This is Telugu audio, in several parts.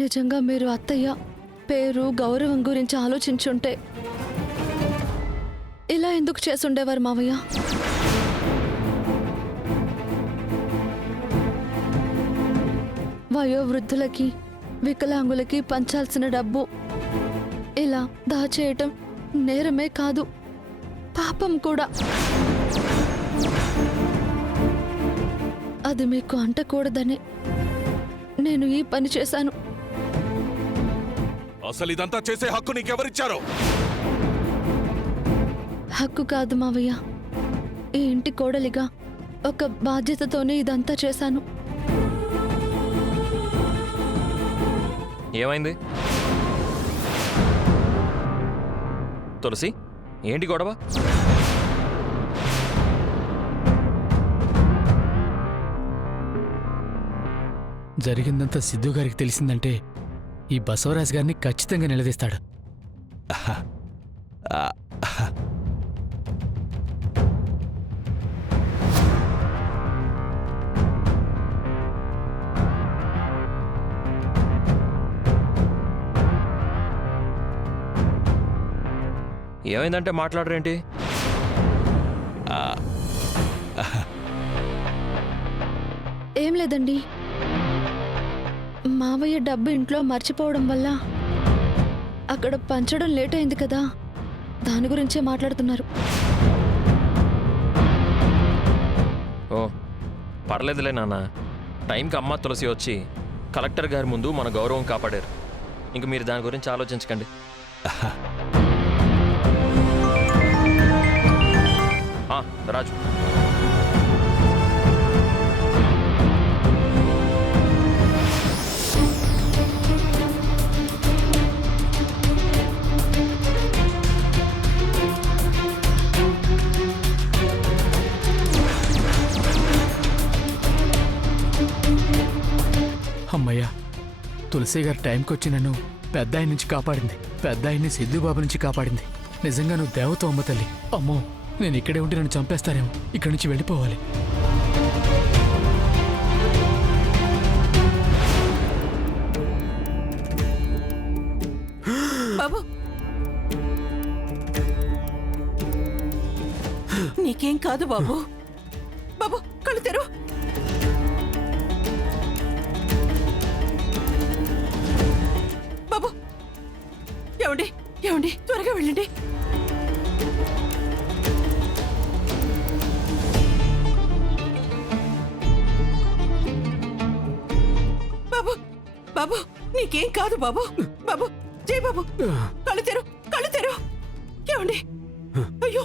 నిజంగా మీరు అత్తయ్య పేరు గౌరవం గురించి ఆలోచించుంటే ఇలా ఎందుకు చేసుండేవారు మావయ్య? వయోవృద్ధులకి వికలాంగులకి పంచాల్సిన డబ్బు ఇలా దాచేయటం నేరమే కాదు, పాపం కూడా. అది మీకు అంటకూడదనే నేను ఈ పని చేశాను. అసలు ఇదంతా చేసే హక్కు నీకెవరిచ్చారో? హక్కు కాదు మావయ్య, ఈ ఇంటి కోడలిగా ఒక బాధ్యతతోనే ఇదంతా చేశాను. ఏమైంది తులసి? ఏంటి గొడవ? జరిగిందంతా సిద్ధు గారికి తెలిసిందంటే ఈ బసవరాజ్ గారిని ఖచ్చితంగా నిలదీస్తాడు. ఏమైందంటే మాట్లాడరేంటి? ఏం లేదండి, మావయ్య డబ్బు ఇంట్లో మర్చిపోవడం వల్ల అక్కడ పంచడం లేట్ అయింది కదా, దాని గురించే మాట్లాడుతున్నారు. ఓ పర్లేదులే నాన్న, టైంకి అమ్మ తులసి వచ్చి కలెక్టర్ గారి ముందు మన గౌరవం కాపాడారు. ఇంక మీరు దాని గురించి ఆలోచించకండి. రాజు, అమ్మయ్యా, తులసి గారు టైంకి వచ్చి నన్ను పెద్ద ఆయన నుంచి కాపాడింది, పెద్ద ఆయన్ని సిద్ధుబాబు నుంచి కాపాడింది. నిజంగా నువ్వు దేవత అమ్మ తల్లి. అమ్మో, నేను ఇక్కడే ఉంటే నన్ను చంపేస్తానేమో. ఇక్కడి నుంచి వెళ్ళిపోవాలి. బాబు, నీకేం కాదు బాబు. బాబు కళ్ళు తెరు. బాబు, ఏమండి ఏమండి, త్వరగా వెళ్ళండి. బాబు బాబు, నీకేం కాదు బాబు. బాబు, జై బాబు, కళ్ళు తెరు, కళ్ళు తెరు. ఏమండి, అయ్యో,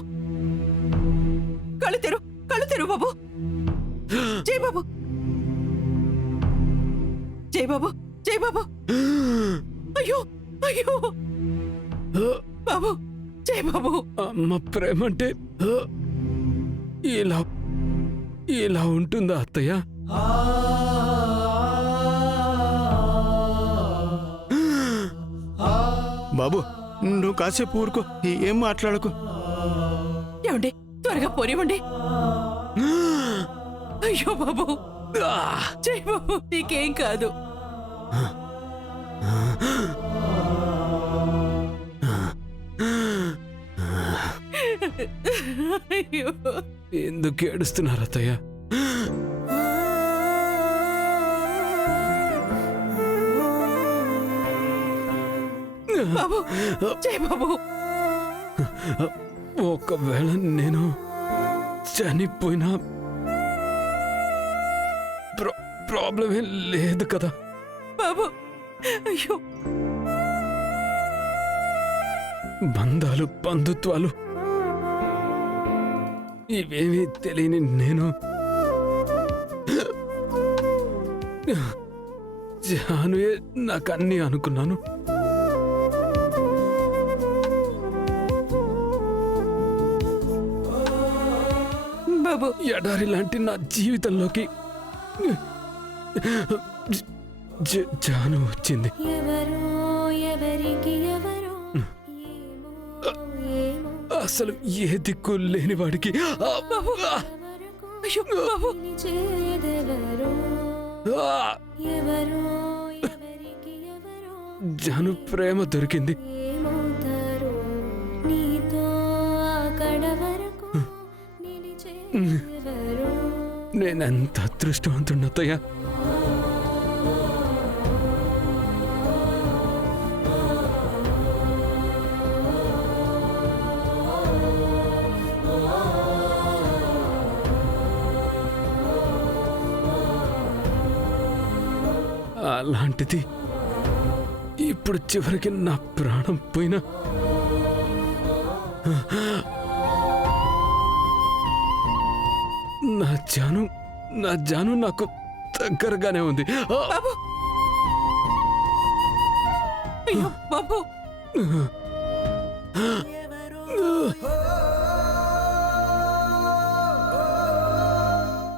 కళ్ళు తెరు, కళ్ళు తెరు బాబు. జై బాబు, జై బాబు, జై బాబు. అయ్యో అయ్యో బాబు, జై బాబు. అమ్మ ప్రేమంటే ఇలా ఇలా ఉంటుందా అత్తయ్య? బాబు, నువ్వు కాసేపు ఊరుకో, ఏం మాట్లాడకు. ఏమండి, త్వరగా పోనివ్వండి. అయ్యో బాబు, జై బాబు, నీకేం కాదు. అయ్యో, ఎందుకు ఏడుస్తున్నారు అత్తయ్య? బాబు, జై బాబు. ఒకవేళ నేను చనిపోయినా ప్రాబ్లం ఏం లేదు కదా బాబు? అయ్యో, బంధాలు బంధుత్వాలు ఇవేమీ తెలియని నేను జానుయే నాకన్నీ అనుకున్నాను. బాబు, ఎడారి లాంటి నా జీవితంలోకి జాను వచ్చింది. అసలు ఏ దిక్కు లేని వాడికి అయ్యో బాబు, జాను ప్రేమ దొరికింది. ఏమవుతారో నీతో అక్కడ వరకు నిలిచేవరో. నేనెంత అదృష్టవంతుడిని అత్తయ్య. అలాంటిది ఇప్పుడు చివరికి నా ప్రాణం పోయినా నా జాను నాకు దగ్గరగానే ఉంది. బాబు అయ్యో బాబు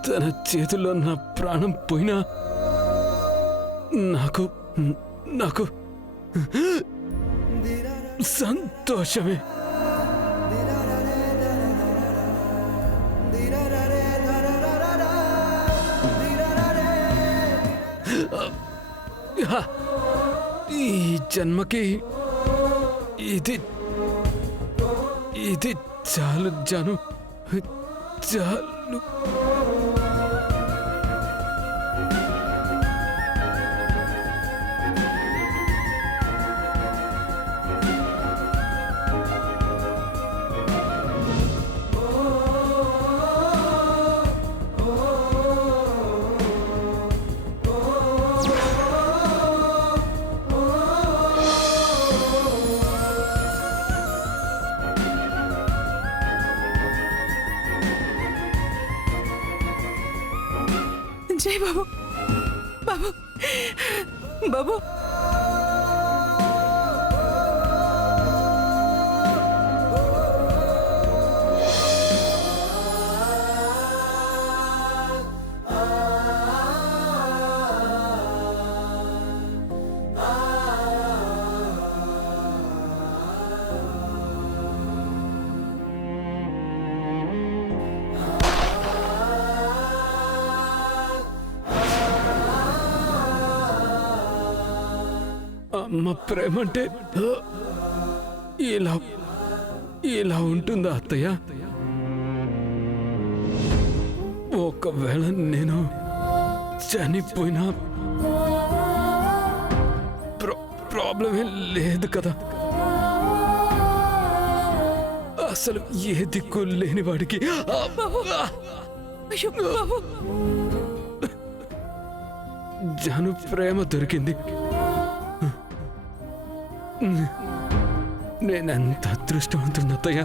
తన చేతిలో నా ప్రాణం పోయినా నాకు నాకు సంతోషమే. ఈ జన్మకి ఇది ఇది చాలు జాను, చాలు. జై బాబు బాబు బాబు అమ్మ ప్రేమంటే ఇలా ఇలా ఉంటుందా అత్తయ్య? ఒకవేళ నేను చనిపోయినా ప్రాబ్లమే లేదు కదా. అసలు ఏ దిక్కు లేని వాడికి అయ్యో బాబు జాను ప్రేమ దొరికింది. నేనెంత అదృష్టవంతుడిని అత్తయ్య.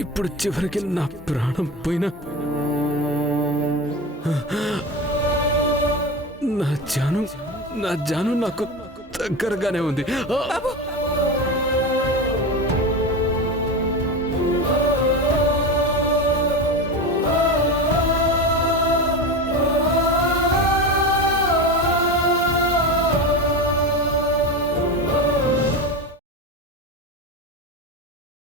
ఇప్పుడు చివరికి నా ప్రాణం పోయినా నా జాను నాకు దగ్గరగానే ఉంది.